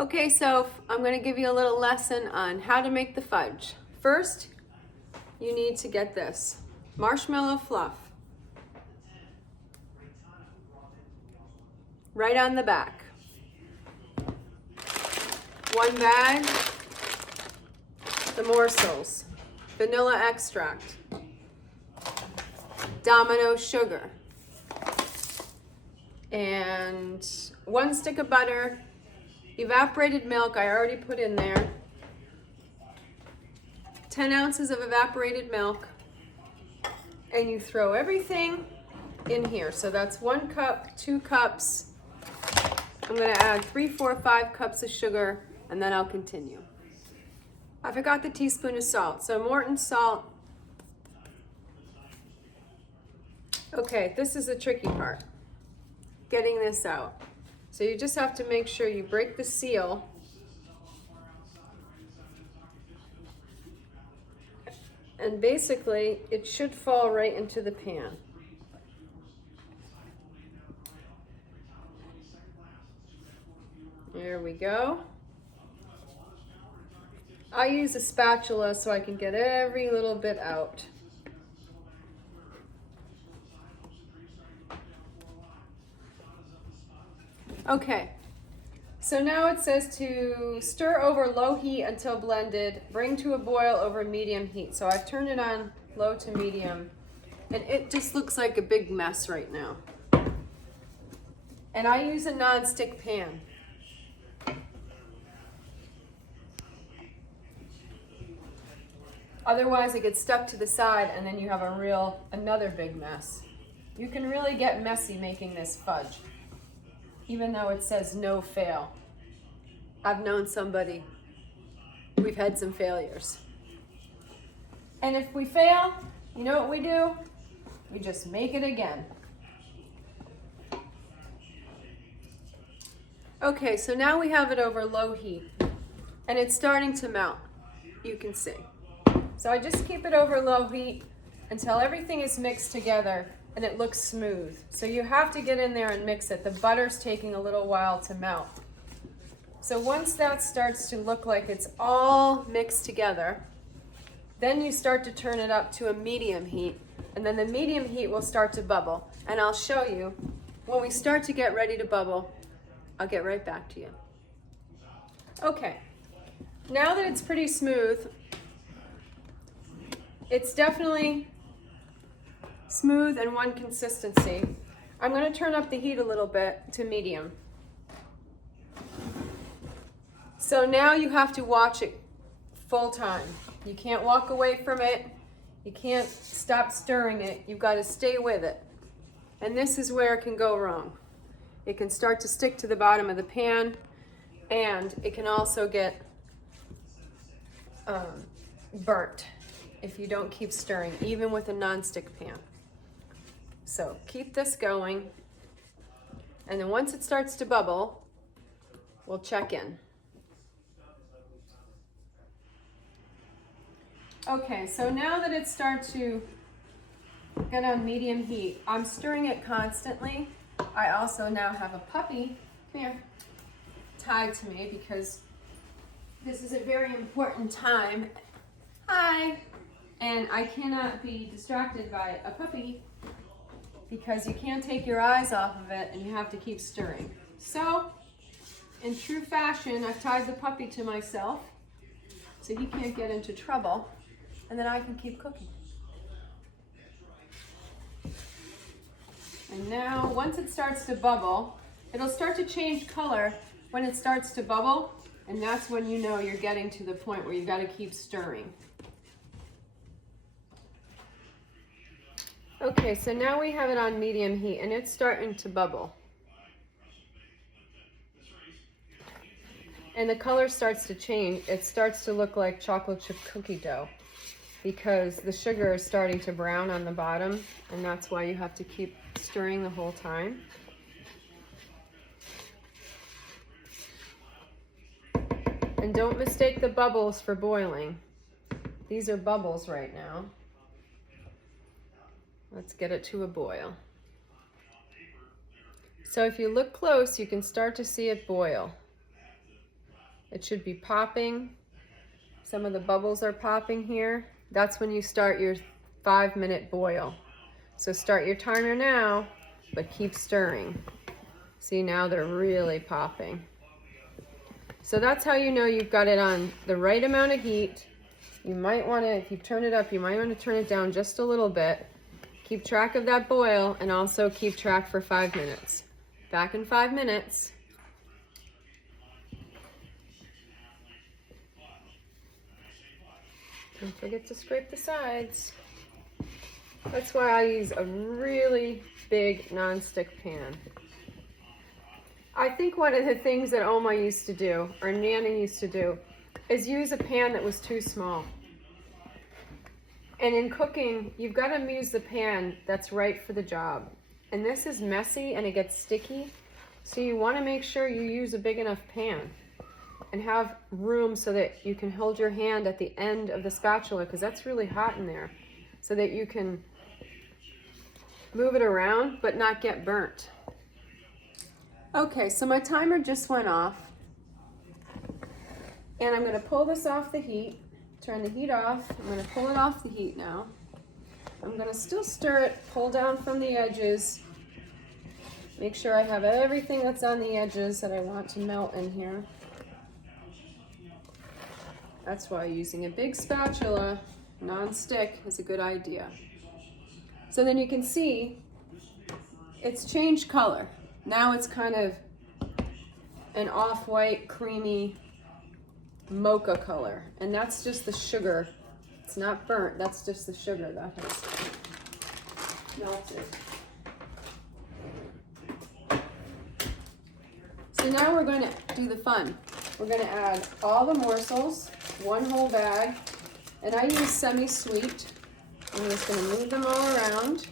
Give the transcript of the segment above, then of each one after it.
Okay, so I'm going to give you a little lesson on how to make the fudge. First, you need to get this marshmallow fluff right on the back. One bag, the morsels, vanilla extract, domino sugar, and 1 stick of butter, evaporated milk I already put in there, 10 ounces of evaporated milk, and you throw everything in here. So that's 1 cup, 2 cups. I'm going to add 3, 4, 5 cups of sugar, and then I'll continue. I forgot the teaspoon of salt, so Morton salt. Okay, this is the tricky part, getting this out. So you just have to make sure you break the seal and basically it should fall right into the pan. There we go. I use a spatula so I can get every little bit out. Okay, so now it says to stir over low heat until blended, bring to a boil over medium heat. So I've turned it on low to medium, and it just looks like a big mess right now. And I use a non-stick pan. Otherwise it gets stuck to the side and then you have another big mess. You can really get messy making this fudge, even though it says no fail. I've known somebody, we've had some failures. And if we fail, you know what we do? We just make it again. Okay, so now we have it over low heat and it's starting to melt, you can see. So I just keep it over low heat until everything is mixed together and it looks smooth. So you have to get in there and mix it. The butter's taking a little while to melt. So once that starts to look like it's all mixed together, then you start to turn it up to a medium heat, and then the medium heat will start to bubble. And I'll show you when we start to get ready to bubble. I'll get right back to you. Okay, now that it's pretty smooth, it's definitely smooth and one consistency. I'm going to turn up the heat a little bit to medium. So now you have to watch it full time. You can't walk away from it. You can't stop stirring it. You've got to stay with it. And this is where it can go wrong. It can start to stick to the bottom of the pan, and it can also get burnt if you don't keep stirring, even with a non-stick pan. So keep this going, and then once it starts to bubble, we'll check in. Okay, so now that it starts to get on medium heat, I'm stirring it constantly. I also now have a puppy, come here, tied to me because this is a very important time. Hi! And I cannot be distracted by a puppy because you can't take your eyes off of it and you have to keep stirring. So, in true fashion, I've tied the puppy to myself so he can't get into trouble, and then I can keep cooking. And now, once it starts to bubble, it'll start to change color when it starts to bubble, and that's when you know you're getting to the point where you've got to keep stirring. Okay, so now we have it on medium heat and it's starting to bubble. And the color starts to change. It starts to look like chocolate chip cookie dough because the sugar is starting to brown on the bottom, and that's why you have to keep stirring the whole time. And don't mistake the bubbles for boiling. These are bubbles right now. Let's get it to a boil. So if you look close, you can start to see it boil. It should be popping. Some of the bubbles are popping here. That's when you start your 5-minute boil. So start your timer now, but keep stirring. See, now they're really popping. So that's how you know you've got it on the right amount of heat. You might want to, if you turn it up, you might want to turn it down just a little bit. Keep track of that boil and also keep track for 5 minutes. Back in 5 minutes. Don't forget to scrape the sides. That's why I use a really big non-stick pan. I think one of the things that Oma used to do, or Nana used to do, is use a pan that was too small. And in cooking, you've got to use the pan that's right for the job. And this is messy and it gets sticky, so you want to make sure you use a big enough pan and have room so that you can hold your hand at the end of the spatula, because that's really hot in there, so that you can move it around but not get burnt. Okay, so my timer just went off, and I'm going to pull this off the heat, turn the heat off. I'm going to pull it off the heat now. I'm going to still stir it, pull down from the edges, make sure I have everything that's on the edges that I want to melt in here. That's why using a big spatula, non-stick, is a good idea. So then you can see it's changed color. Now it's kind of an off-white, creamy mocha color. And that's just the sugar. It's not burnt, that's just the sugar that has melted. So now we're going to do the fun. We're going to add all the morsels, one whole bag, and I use semi-sweet. I'm just going to move them all around.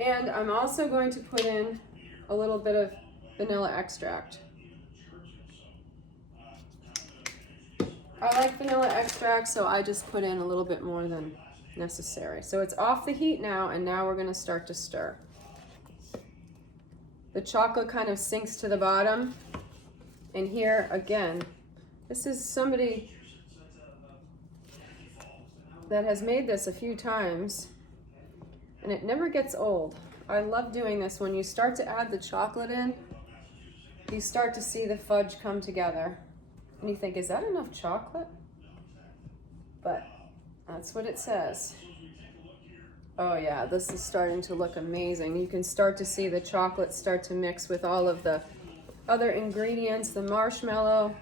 And I'm also going to put in a little bit of vanilla extract. I like vanilla extract, so I just put in a little bit more than necessary. So it's off the heat now, and now we're going to start to stir. The chocolate kind of sinks to the bottom. And here, again, this is somebody that has made this a few times, and it never gets old. I love doing this. When you start to add the chocolate in, you start to see the fudge come together. And you think, is that enough chocolate? But that's what it says. Oh yeah, this is starting to look amazing. You can start to see the chocolate start to mix with all of the other ingredients, the marshmallow,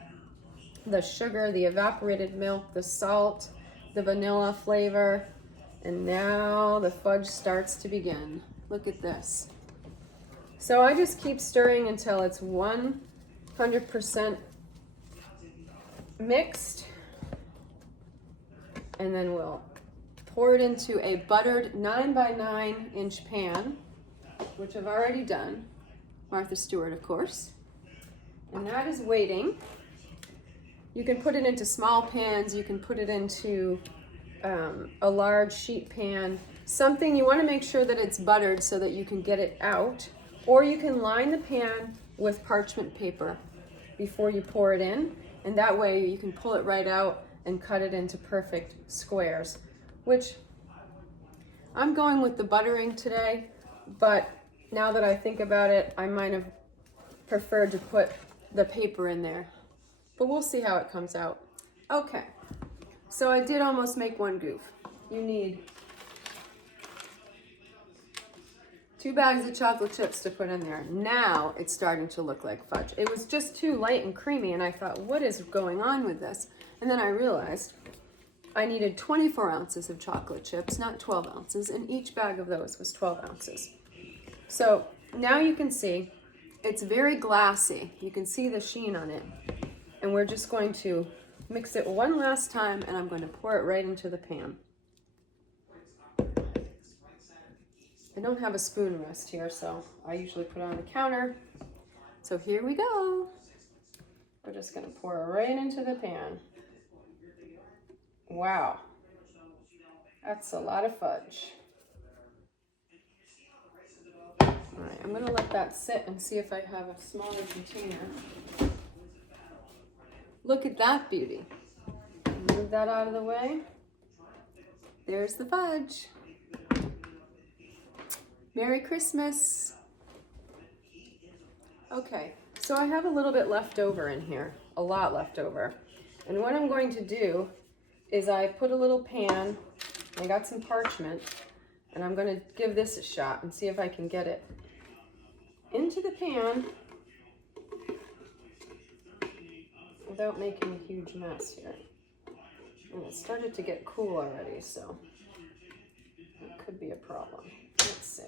the sugar, the evaporated milk, the salt, the vanilla flavor, and now the fudge starts to begin. Look at this. So I just keep stirring until it's 100% mixed, and then we'll pour it into a buttered 9x9 inch pan, which I've already done. Martha Stewart, of course. And that is waiting. You can put it into small pans, you can put it into a large sheet pan. Something, you want to make sure that it's buttered so that you can get it out, or you can line the pan with parchment paper before you pour it in, and that way you can pull it right out and cut it into perfect squares, which I'm going with the buttering today, but now that I think about it, I might have preferred to put the paper in there, but we'll see how it comes out. Okay, so I did almost make one goof. You need 2 bags of chocolate chips to put in there. Now it's starting to look like fudge. It was just too light and creamy, and I thought, what is going on with this? And then I realized I needed 24 ounces of chocolate chips, not 12 ounces, and each bag of those was 12 ounces. So now you can see it's very glassy. You can see the sheen on it. And we're just going to mix it one last time, and I'm going to pour it right into the pan. I don't have a spoon rest here, so I usually put it on the counter. So here we go. We're just going to pour it right into the pan. Wow, that's a lot of fudge. All right, I'm going to let that sit and see if I have a smaller container. Look at that beauty. Move that out of the way. There's the fudge. Merry Christmas. Okay, so I have a little bit left over in here, a lot left over. And what I'm going to do is I put a little pan, I got some parchment, and I'm going to give this a shot and see if I can get it into the pan without making a huge mess here. And it started to get cool already, so it could be a problem. Let's see.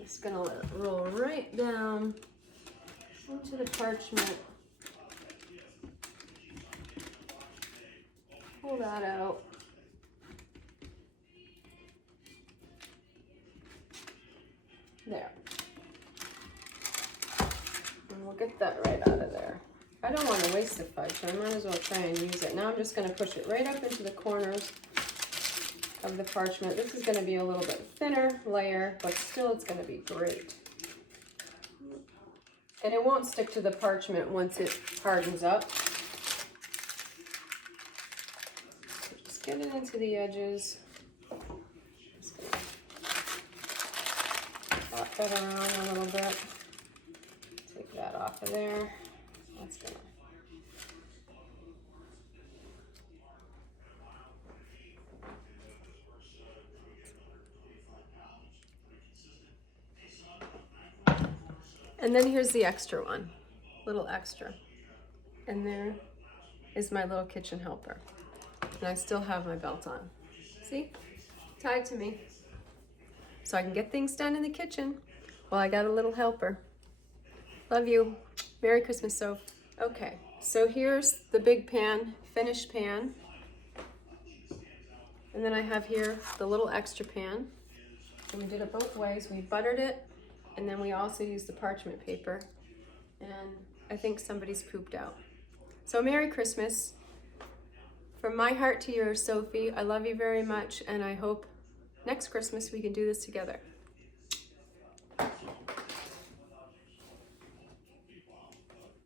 Just gonna let it roll right down into the parchment. Pull that out. There. And we'll get that right out of there. I don't want to waste the fudge, so I might as well try and use it. Now I'm just going to push it right up into the corners of the parchment. This is going to be a little bit thinner layer, but still it's going to be great. And it won't stick to the parchment once it hardens up. So just get it into the edges. Just gonna flop that around a little bit. Take that off of there. That's gonna. And then here's the extra one, little extra. And there is my little kitchen helper. And I still have my belt on. See? Tied to me. So I can get things done in the kitchen while I got a little helper. Love you. Merry Christmas, Soph. Okay, so here's the big pan, finished pan. And then I have here the little extra pan. And we did it both ways. We buttered it. And then we also use the parchment paper. And I think somebody's pooped out. So Merry Christmas. From my heart to yours, Sophie. I love you very much, and I hope next Christmas we can do this together.